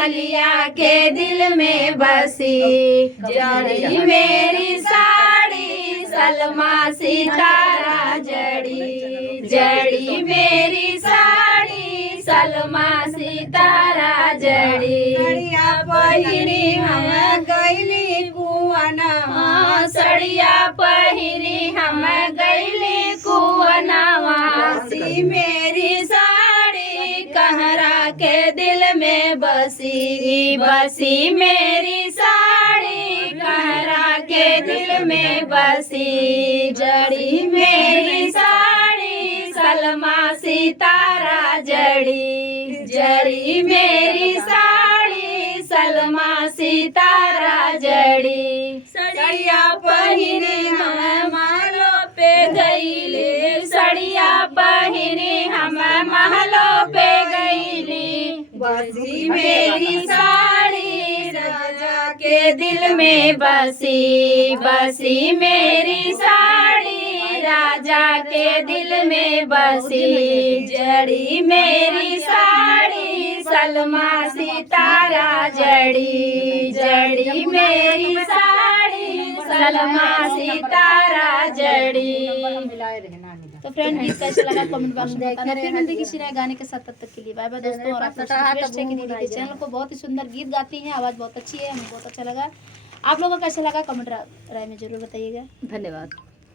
कमलिया के दिल में बसी। जड़ी मेरी साड़ी सलमा सितारा जड़ी, जड़ी मेरी साड़ी सलमा सितारा जड़ी। सड़िया पहिरी हम गईली कुआनवा, सड़िया पहिरी हम गईली कुआनवा। बसी मेरी साड़ी कहरा के दिल में बसी, बसी मेरी साड़ी कहरा के दिल में बसी। जड़ी मेरी साड़ी सलमा सितारा जड़ी, जड़ी मेरी साड़ी सलमा सितारा जड़ी। सड़िया पहिरी हम महलों पे गईली, सड़िया पहिरी हम महलों पे गईली। बसी मेरी साड़ी राजा के दिल में बसी, बसी मेरी साड़ी राजा के दिल में बसी। जड़ी मेरी साड़ी सलमा सितारा जड़ी, जड़ी मेरी साड़ी सलमा सितारा जड़ी। तो फ्रेंड गीत कैसा लगा कमेंट बॉक्स में बताना। फिर मिलते किसी नए गाने के साथ, तब तक के लिए बाय बाय दोस्तों। और आप रिक्वेस्ट है कि दीदी के चैनल को बहुत ही सुंदर गीत गाती हैं, आवाज़ बहुत अच्छी है, हमें बहुत अच्छा लगा। आप लोगों को कैसा लगा कमेंट राय में जरूर बताइएगा। धन्यवाद।